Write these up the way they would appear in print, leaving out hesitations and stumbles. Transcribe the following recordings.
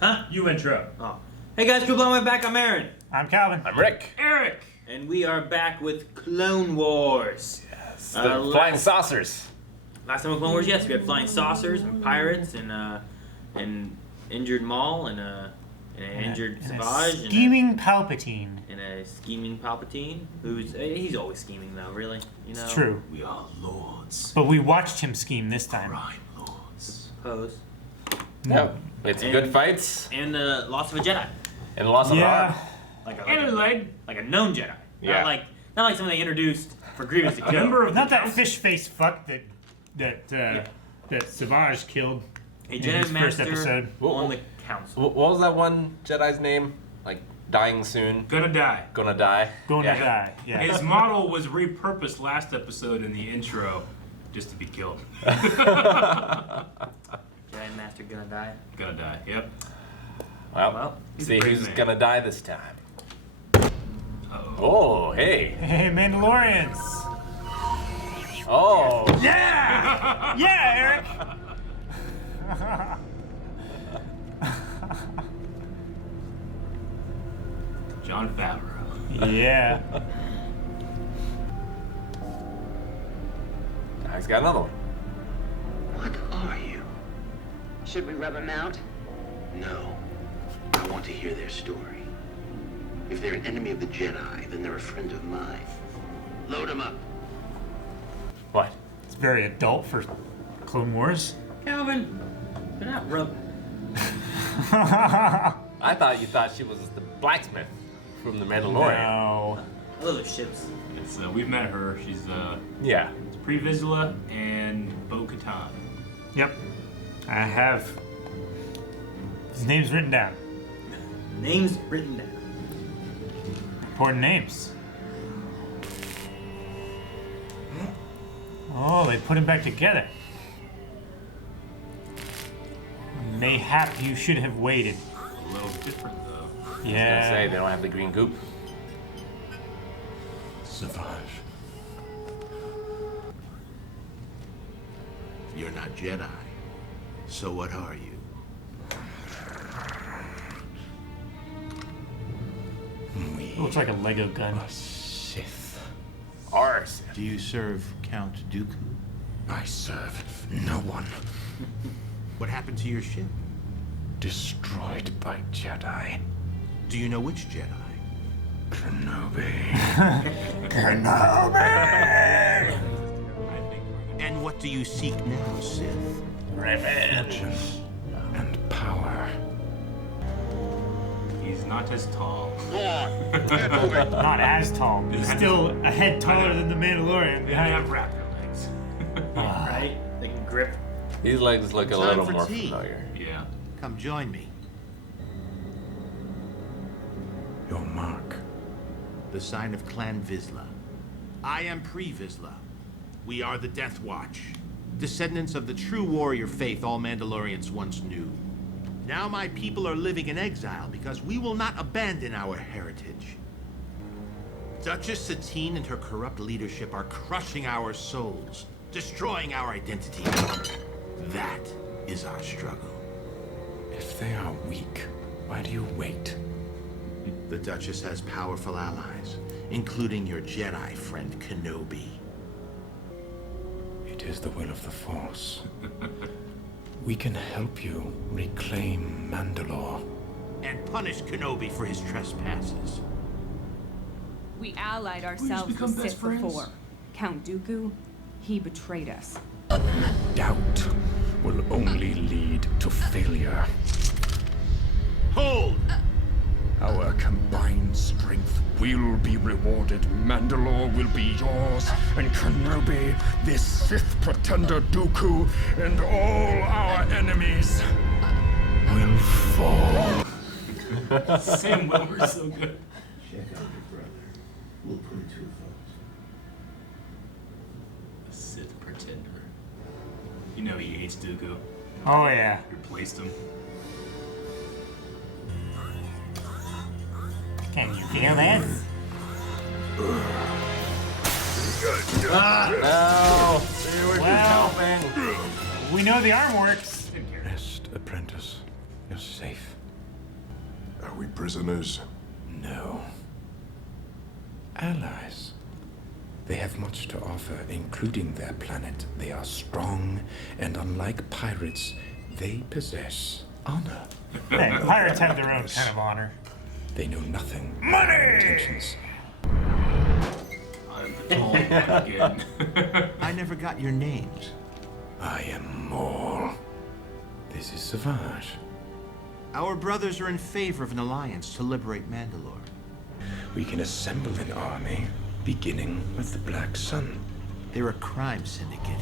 Huh? You intro. Oh. Hey guys, good blowing back. I'm Aaron. I'm Calvin. I'm Rick. Eric. And we are back with Clone Wars. Yes, the flying saucers. Last time with Clone Wars, yes, we had flying saucers and pirates and injured Maul and an injured Savage. Scheming Palpatine. And a scheming Palpatine, he's always scheming though, really. You know. It's true. We are lords. But we watched him scheme this time. Crime lords. Suppose. Yep. It's good fights. And the loss of a Jedi. And the loss of an arm. Like a known Jedi. Yeah. Not like something they introduced for Grievous to kill. Member of Not the that fish face fuck that Savage killed A in Jedi his first Master episode. on the council. What was that one Jedi's name? Like, dying soon. Gonna die. Gonna die. Gonna Yeah. die. Yeah. His model was repurposed last episode in the intro just to be killed. Jedi Master gonna die. Gonna die, yep. Well, he's see a brave who's man. gonna die this time. Uh-oh. Oh, hey. Hey, Mandalorians. Oh. Yeah! Yeah, Eric! John Favreau. Yeah. He's got another one. What are you? Should we rub him out? No. I want to hear their story. If they're an enemy of the Jedi, then they're a friend of mine. Load them up. What? It's very adult for Clone Wars. Calvin, they're not rub. I thought you thought she was the blacksmith from the Mandalorian. No. Those are ships. It's, we've met her. She's Yeah. pre Vizsla and Bo-Katan. Yep. I have his name's written down. Names written down. Important names. Oh, they put him back together. Mayhap you should have waited. A little different though. I was gonna say Yeah. they don't have the green goop. Savage. You're not Jedi. So what are you? Looks like a Lego gun. Sith. Ours. Do you serve Count Dooku? I serve no one. What happened to your ship? Destroyed by Jedi. Do you know which Jedi? Kenobi. And what do you seek now, Sith? Revenge. And power. He's not as tall. Not as tall. But he's still a head taller than the Mandalorian. They have raptor legs. Right? They can grip. These legs look a Time little for more tea. familiar. Yeah. Come join me. Your mark. The sign of Clan Vizsla. I am pre-Vizsla. We are the Death Watch. Descendants of the true warrior faith all Mandalorians once knew. Now my people are living in exile because we will not abandon our heritage. Duchess Satine and her corrupt leadership are crushing our souls, destroying our identity. That is our struggle. If they are weak, why do you wait? The Duchess has powerful allies, including your Jedi friend Kenobi. It is the will of the Force. We can help you reclaim Mandalore. And punish Kenobi for his trespasses. We allied ourselves become with best Sith friends? before. Count Dooku, he betrayed us. Doubt will only lead to failure. Hold! Our combined strength will be rewarded. Mandalore will be yours, and Kenobi, this Sith pretender Dooku, and all our enemies will fall. Sam Wilmer's so good. Check out your brother. We'll put it to a vote. A Sith pretender. You know he hates Dooku. Oh yeah. Replaced him. Can you feel this? No! See, we're Well. just helping. We know the arm works. Rest, apprentice. You're safe. Are we prisoners? No. Allies. They have much to offer, including their planet. They are strong, and unlike pirates, they possess honor. Hey, pirates have their own kind of honor. They know nothing. Money! Intentions. Oh, again. I never got your names. I am Maul. This is Savage. Our brothers are in favor of an alliance to liberate Mandalore. We can assemble an army, beginning with the Black Sun. They're a crime syndicate,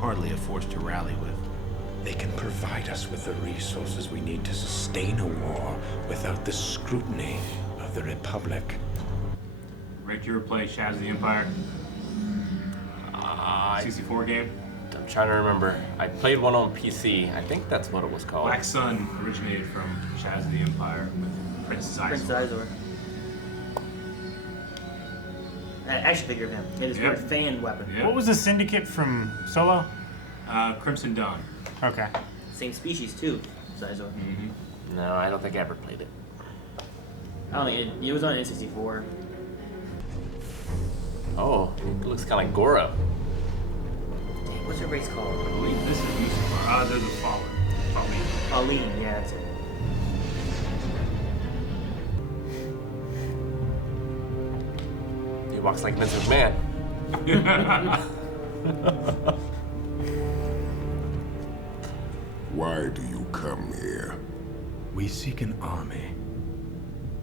hardly a force to rally with. They can provide us with the resources we need to sustain a war without the scrutiny of the Republic. Rick, you ever play Shadows of the Empire? 64 game? I'm trying to remember. I played one on PC. I think that's what it was called. Black Sun originated from Shadows of the Empire with Prince Izor. Action figure of him. He had his weird fan weapon. Yep. What was the syndicate from Solo? Crimson Dawn. Okay. Same species too, Sizor. No, I don't think I ever played it. I don't think it was on N64. Oh, it looks kind of like Goro. Dang, what's her race I called? believe this is Mustafar. They're the Fallen. Pauline, yeah, that's it. He walks like Vince McMahon. Why do you come here? We seek an army.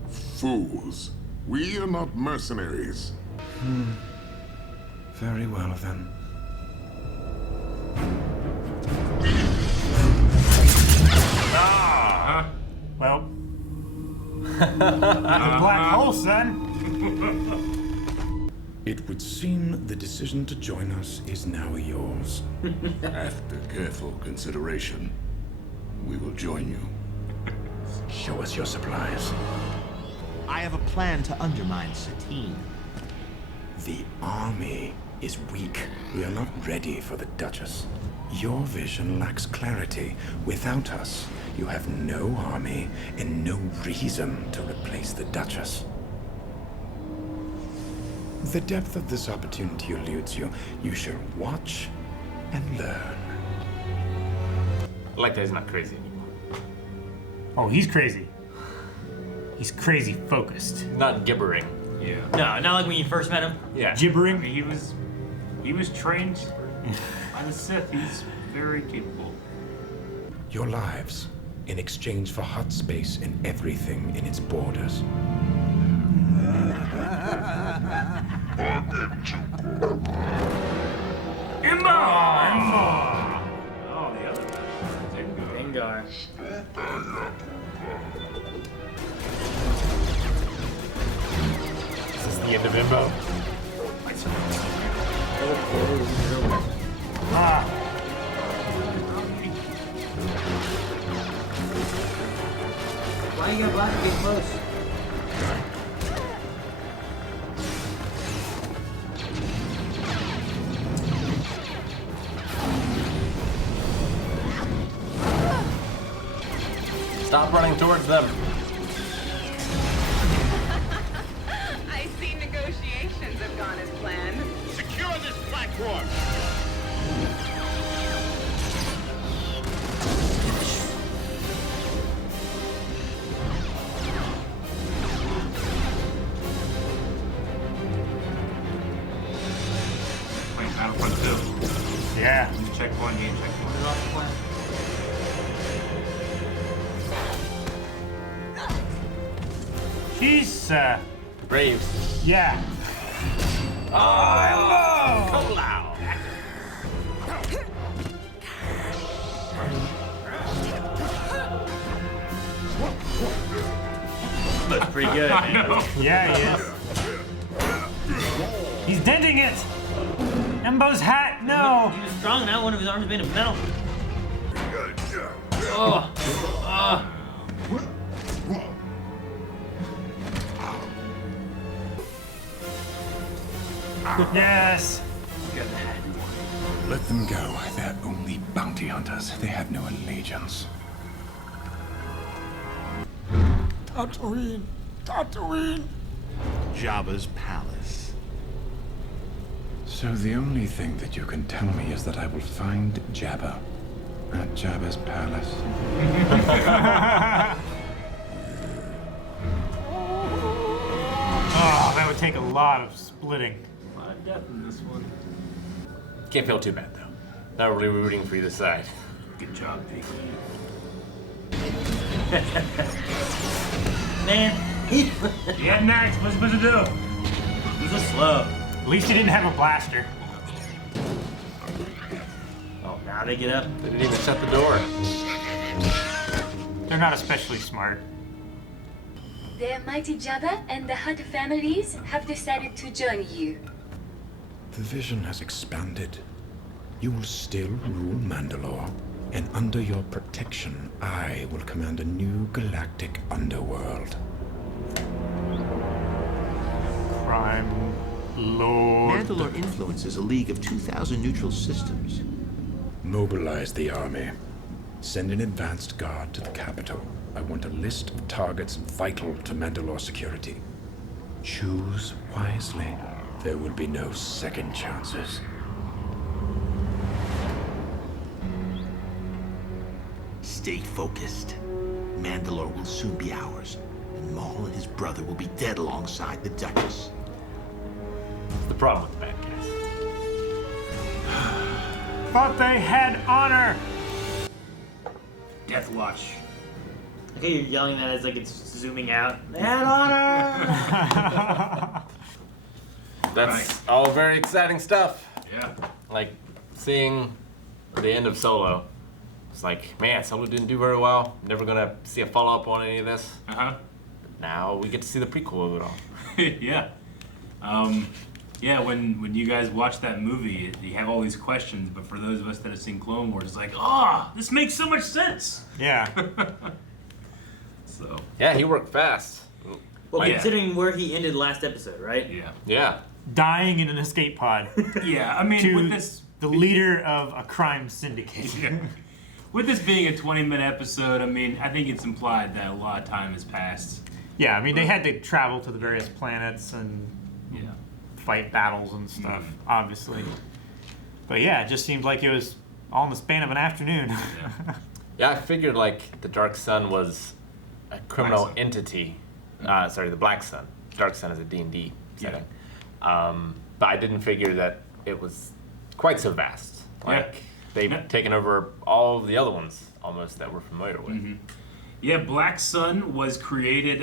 Fools. We are not mercenaries. Very well then. Well. The black hole, son. It would seem the decision to join us is now yours. After careful consideration, we will join you. Show us your supplies. I have a plan to undermine Satine. The army is weak. We are not ready for the Duchess. Your vision lacks clarity. Without us, you have no army and no reason to replace the Duchess. The depth of this opportunity eludes you. You should watch and learn. I like that he's not crazy anymore. Oh, he's crazy. He's crazy focused. He's not gibbering. Yeah. No, not like when you first met him. Yeah. I Gibbering. mean, he was trained by the Sith. He's very capable. Your lives in exchange for hot space and everything in its borders. Oh, the other guy. Dengar. Is this the end of Imbo? Ah. Why you gotta block and get close? Stop running towards them. I see negotiations have gone as planned. Secure this platform! Playing Battlefront 2. Yeah. You check one, you check one. She's, Braves. yeah. Come loud. Looks pretty good, man. Yeah, he is. He's denting it. Embo's hat, no. He was strong now. One of his arms made of metal. Oh. Yes. Let them go. They're only bounty hunters. They have no allegiance. Tatooine! Tatooine! Jabba's palace. So the only thing that you can tell me is that I will find Jabba at Jabba's palace. Oh, that would take a lot of splitting. A lot of death in this one. Can't feel too bad, though. Not really rooting for either side. Good job, Piggy. Man, he Yeah, next. What's he supposed to do? he's so slow. At least he didn't have a blaster. Oh, now they get up. They didn't even shut the door. They're not especially smart. The mighty Jabba and the Hutt families have decided to join you. The vision has expanded. You will still rule Mandalore, and under your protection, I will command a new galactic underworld. Crime lord. Mandalore influences a league of 2,000 neutral systems. Mobilize the army. Send an advanced guard to the capital. I want a list of targets vital to Mandalore security. Choose wisely. There will be no second chances. Stay focused. Mandalore will soon be ours, and Maul and his brother will be dead alongside the Duchess. That's the problem with the bad guys. Thought they had honor. Death Watch. Okay, you're yelling that as like it's zooming out. They had honor! That's all very exciting stuff. Yeah. Like, seeing the end of Solo. It's like, man, Solo didn't do very well. Never gonna see a follow-up on any of this. Uh-huh. Now we get to see the prequel of it all. Yeah. Yeah, when you guys watch that movie, you have all these questions, but for those of us that have seen Clone Wars, it's like, this makes so much sense. Yeah. So. Yeah, he worked fast. Well, Yeah. considering where he ended last episode, right? Yeah. Yeah. Dying in an escape pod. Yeah, I mean, To with this... the leader of a crime syndicate. Yeah. With this being a 20-minute episode, I mean, I think it's implied that a lot of time has passed. Yeah, I mean, they had to travel to the various planets and Yeah. fight battles and stuff, obviously. But yeah, it just seemed like it was all in the span of an afternoon. Yeah. Yeah, I figured like the Dark Sun was a criminal Sun. entity. Sorry, the Black Sun. Dark Sun is a D&D setting. But I didn't figure that it was quite so vast. Like they've taken over all the other ones almost that we're familiar with. Mm-hmm. Yeah, Black Sun was created,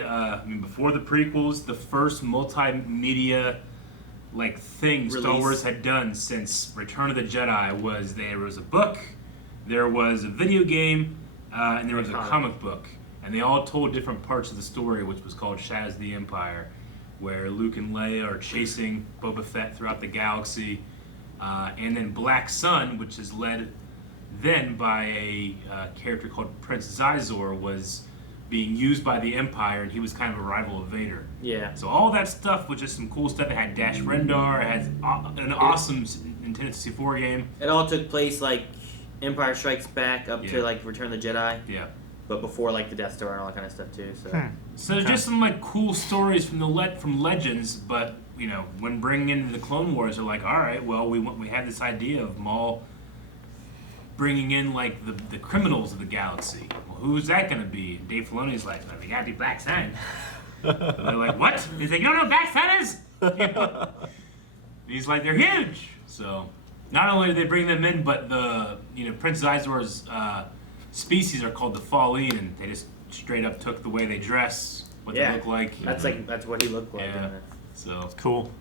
before the prequels, the first multimedia thing Star Release. Wars had done since Return of the Jedi was there was a book, there was a video game, and there was a comic book. And they all told different parts of the story, which was called Shadows of the Empire, where Luke and Leia are chasing Boba Fett throughout the galaxy. And then Black Sun, which is led then by a character called Prince Zizor, was being used by the Empire, and he was kind of a rival of Vader. Yeah. So all that stuff was just some cool stuff. It had Dash Rendar, it had an awesome Nintendo 64 game. It all took place like Empire Strikes Back up to like Return of the Jedi. Yeah. But before like the Death Star and all that kind of stuff too. So. So just some cool stories from from Legends, but when bringing into the Clone Wars, they're like, all right, well we had this idea of Maul bringing in the criminals of the galaxy. Well, who's that gonna be? And Dave Filoni's like, well, we gotta do Black Sun. And they're like, what? He's like, you don't know what Black Sun is? He's like, they're huge. So not only did they bring them in, but the Prince Zizor's species are called the Falleen, and they just straight up took the way they dress, what they look like. That's what he looked like. Yeah. So Cool.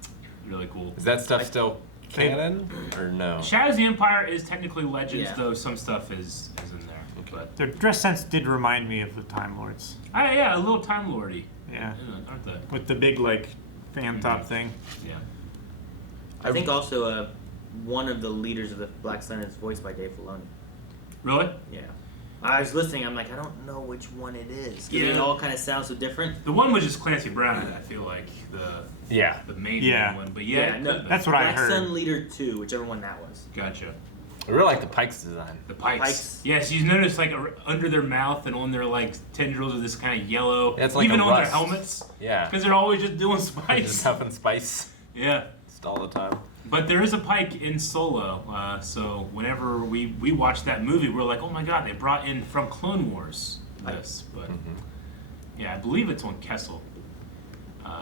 really cool. Is that stuff still canon or no? Shadows of the Empire is technically Legends, Yeah. though some stuff is in there. But Their dress sense did remind me of the Time Lords. yeah, a little Time Lordy, Yeah. aren't they? With the big, fan top thing. Yeah. I think also one of the leaders of the Black Sun is voiced by Dave Filoni. Really? Yeah. I was listening. I'm like, I don't know which one it is. 'Cause Yeah. They all kind of sound so different. The one was just Clancy Brown. I feel like the main Yeah. one. But Yeah, no, That's what I Black heard. Sun Leader 2, whichever one that was. Gotcha. I really like the Pike's design. The pikes. Pikes. Yes, you notice like under their mouth and on their like tendrils of this kind of yellow. Yeah, it's like even a on their rust. helmets. Yeah. Because they're always just doing Just spice. huffing spice Yeah. just all the time. But there is a pike in Solo, so whenever we watched that movie, we're like, oh my god, they brought in from Clone Wars this. But yeah, I believe it's on Kessel.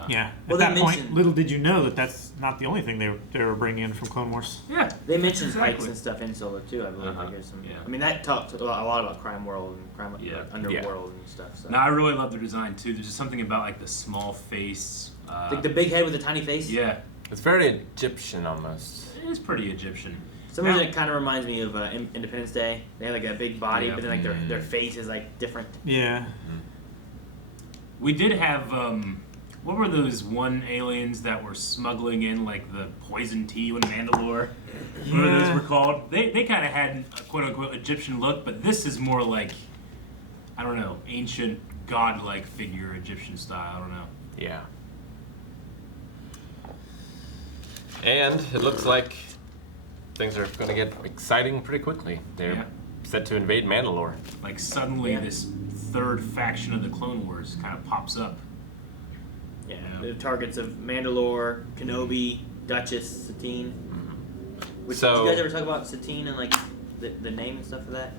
Yeah. Well, At they that point, mentioned- little did you know that that's not the only thing they were bringing in from Clone Wars. Yeah. They mentioned Exactly. pikes and stuff in Solo too, I believe. Uh-huh. Like, there's some, Yeah. I mean, that talked a lot about Crime World and Crime Yeah. Underworld and stuff. So. No, I really love their design too. There's just something about like the small face. Like the big head with the tiny face. Yeah, It's very Egyptian almost. it is pretty Egyptian. Some reason it kind of reminds me of Independence Day. They have like a big body, Yeah. but then like their face is like different. Yeah. We did have what were those one aliens that were smuggling in like the poison tea in Mandalore? Whatever those were called. They kind of had a quote unquote Egyptian look, but this is more like I don't know, ancient godlike figure Egyptian style. I don't know. Yeah. And it looks like things are going to get exciting pretty quickly. They're Yeah. set to invade Mandalore. Like suddenly Yeah. this third faction of the Clone Wars kind of pops up. Yeah. Yeah. The targets of Mandalore, Kenobi, Duchess, Satine. Which, So- did you guys ever talk about Satine and like the name and stuff for that?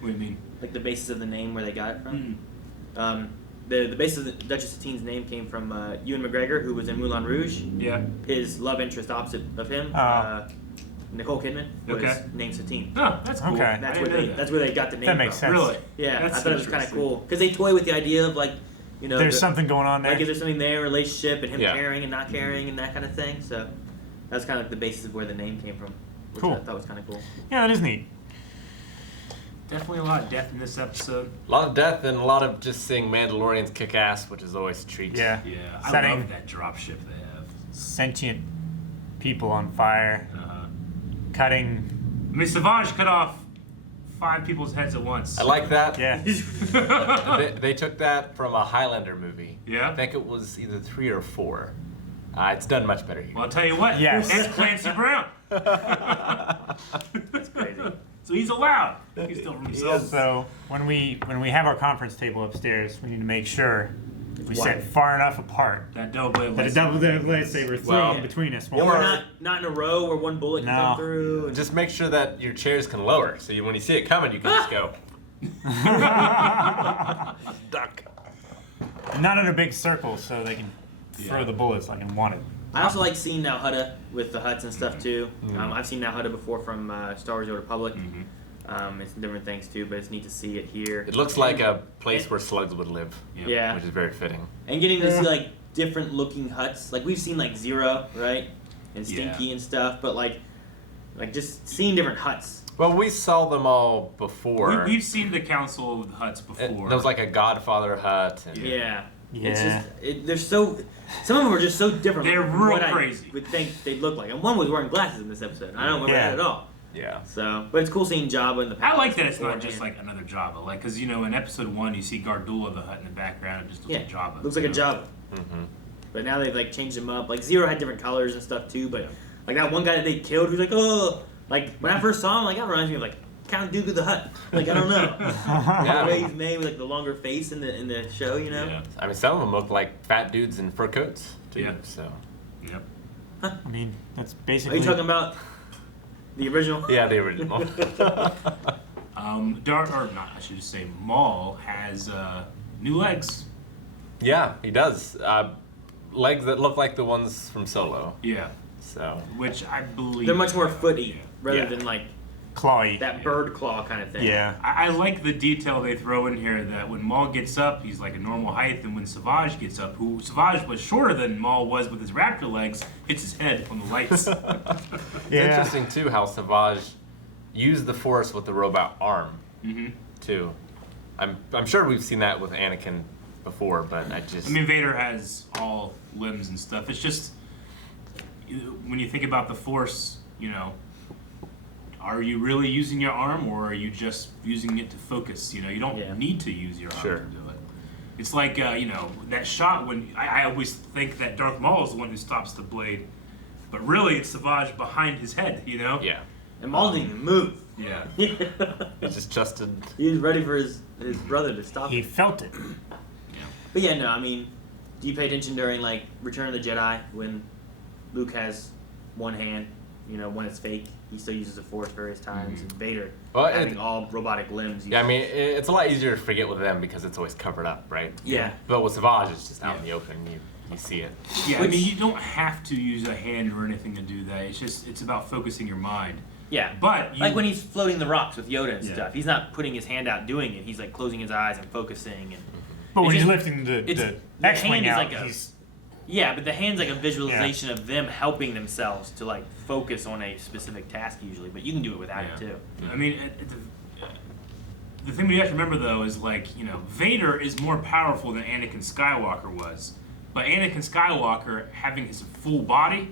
What do you mean? Like the basis of the name, where they got it from? Mm. The basis of the Duchess Satine's name came from Ewan McGregor, who was in Moulin Rouge. Yeah. His love interest opposite of him, Nicole Kidman, was Okay. named Satine. Oh, that's cool. Okay. I That's didn't where know they that's where they got the name That makes from. sense. Really? Yeah, That's I thought it was kind of interesting. cool because they toy with the idea of like, you know, There's something going on there. like if there's something there, relationship, and him Yeah. caring and not caring and that kind of thing. So that's kind of like the basis of where the name came from, which Cool. I thought was kind of cool. Yeah, that is neat. Definitely a lot of death in this episode. A lot of death and a lot of just seeing Mandalorians kick ass, which is always a treat. Yeah. Yeah, I Setting love that dropship they have. sentient people on fire, Uh-huh. cutting. I mean, Savage cut off 5 people's heads at once. I like that. Yeah. They took that from a Highlander movie. Yeah? I think it was either 3 or 4. It's done much better here. Well, I'll tell you what. Yes. That's Clancy Brown. That's crazy. So he's allowed. He's still from himself. So when we have our conference table upstairs, we need to make sure we Wide. sit far enough apart That double-bladed that a double-edged lightsaber Well, thrown between us. And won't we're hurt. not in a row where one bullet can No. come through. And Just make sure that your chairs can lower, so when you see it coming, you can just go. Duck. And not in a big circle, so they can throw Yeah. the bullets like in Wanted. I also like seeing Now Hutta with the huts and stuff too. Mm-hmm. I've seen Now Hutta before from Star Wars: The Old Republic. It's different things too, but it's neat to see it here. It looks like a place where slugs would live, Yeah, which is very fitting. and getting to see like different looking huts. Like we've seen like Zero, right, and Stinky and stuff, but like just seeing different huts. Well, we saw them all before. We've seen the Council of the Huts before. There was like a Godfather hut. And Yeah. Yeah. It's just they're so. Some of them are just so different. They're from real what crazy. I would think they'd look like, and one was wearing glasses in this episode. I don't remember Yeah. that at all. Yeah. So, but it's cool seeing Jabba in the. I like palace that it's not beforehand. just like another Jabba. Like, because, in episode 1, you see Gardula the Hut in the background. It just looks Yeah, like Jabba. looks like a Jabba. Mm-hmm. But now they've like changed them up. Like Zero had different colors and stuff too. But like that one guy that they killed, who's like, oh, like when I first saw him, like that reminds me of like Count Dooku the Hutt. Like I don't know. The way he's made with like the longer face in the show, you know. Yeah. I mean, some of them look like fat dudes in fur coats, too. Yeah. So. Yep. I mean, that's Are basically. you talking about the original? Yeah, the original. I should just say Maul has new legs. Yeah, he does. Legs that look like the ones from Solo. Yeah. So. Which I believe. They're much more footy rather Yeah. than like clawy. that bird claw kind of thing. Yeah. I like the detail they throw in here that when Maul gets up, he's like a normal height, and when Savage gets up, who Savage was shorter than Maul was with his raptor legs, hits his head on the lights. It's Yeah. interesting, too, how Savage used the Force with the robot arm, Mm-hmm. too. I'm sure we've seen that with Anakin before, but I just... I mean, Vader has all limbs and stuff. It's just, when you think about the Force, are you really using your arm, or are you just using it to focus? You don't need to use your arm Sure. to do it. It's like, that shot when I always think that Darth Maul is the one who stops the blade, but really it's Savage behind his head, Yeah. And Maul didn't even move. Yeah. He just trusted. He was ready for his brother to stop He him. felt it. But yeah, no, I mean, do you pay attention during like Return of the Jedi when Luke has one hand, when it's fake, he still uses the Force various times, and Vader having all robotic limbs. Yeah, I mean, it's a lot easier to forget with them because it's always covered up, right? Yeah. But with Savage, it's just out in the open. You see it. Yeah, I mean, you don't have to use a hand or anything to do that. It's about focusing your mind. Yeah. But like when he's floating the rocks with Yoda and Yeah. stuff, he's not putting his hand out doing it. He's like closing his eyes and focusing. And But when it's he's just- lifting the the X-wing hand is out, like he's yeah, but the hand's like a visualization of them helping themselves to like focus on a specific task usually. But you can do it without it too. I mean, the thing we have to remember though is Vader is more powerful than Anakin Skywalker was, but Anakin Skywalker having his full body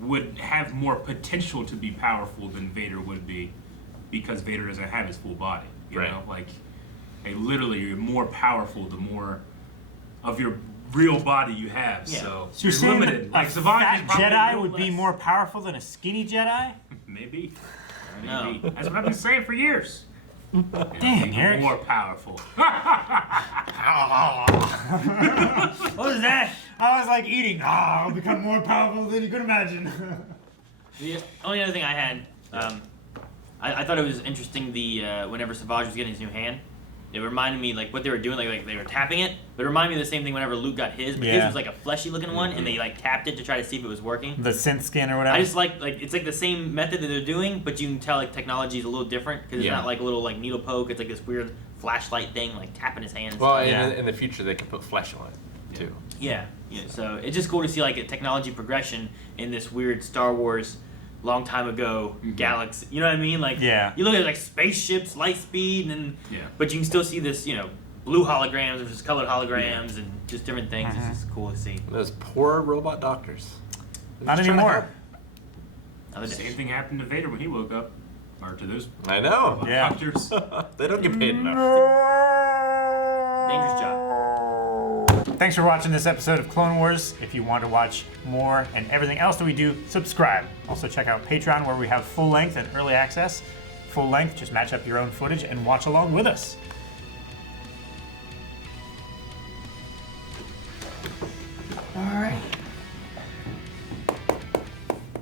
would have more potential to be powerful than Vader would be, because Vader doesn't have his full body. You know, literally, you're more powerful the more of your real body you have. Yeah. So So you're you're saying limited. a Savage fat is probably a Jedi little would be less. more powerful than a skinny Jedi? Maybe. No. Maybe. That's what I've been saying for years. Dang, Eric. More powerful. What was that? I was like eating. I'll become more powerful than you could imagine. The only other thing I had, I thought it was interesting. Whenever Savage was getting his new hand, it reminded me like what they were doing, like they were tapping it. But it reminded me of the same thing whenever Luke got his, but his Yeah. was like a fleshy looking one, and they like tapped it to try to see if it was working. The synth skin or whatever. I just like it's like the same method that they're doing, but you can tell like technology is a little different because it's Yeah. not like a little like needle poke. It's like this weird flashlight thing, like tapping his hand. And Well, stuff. in the future, they can put flesh on it, too. Yeah. So it's just cool to see like a technology progression in this weird Star Wars long time ago galaxy. You know what I mean? Like Yeah. you look at like spaceships, light speed, and Yeah. but you can still see this, blue holograms versus colored holograms and just different things. It's just cool to see. Those poor robot doctors. Not Just trying to anymore. Another day. Same thing happened to Vader when he woke up. Or to those I know. Yeah. doctors. They don't get paid enough. Dangerous job. Thanks for watching this episode of Clone Wars. If you want to watch more and everything else that we do, subscribe. Also check out Patreon where we have full length and early access. Full length, just match up your own footage and watch along with us. All right.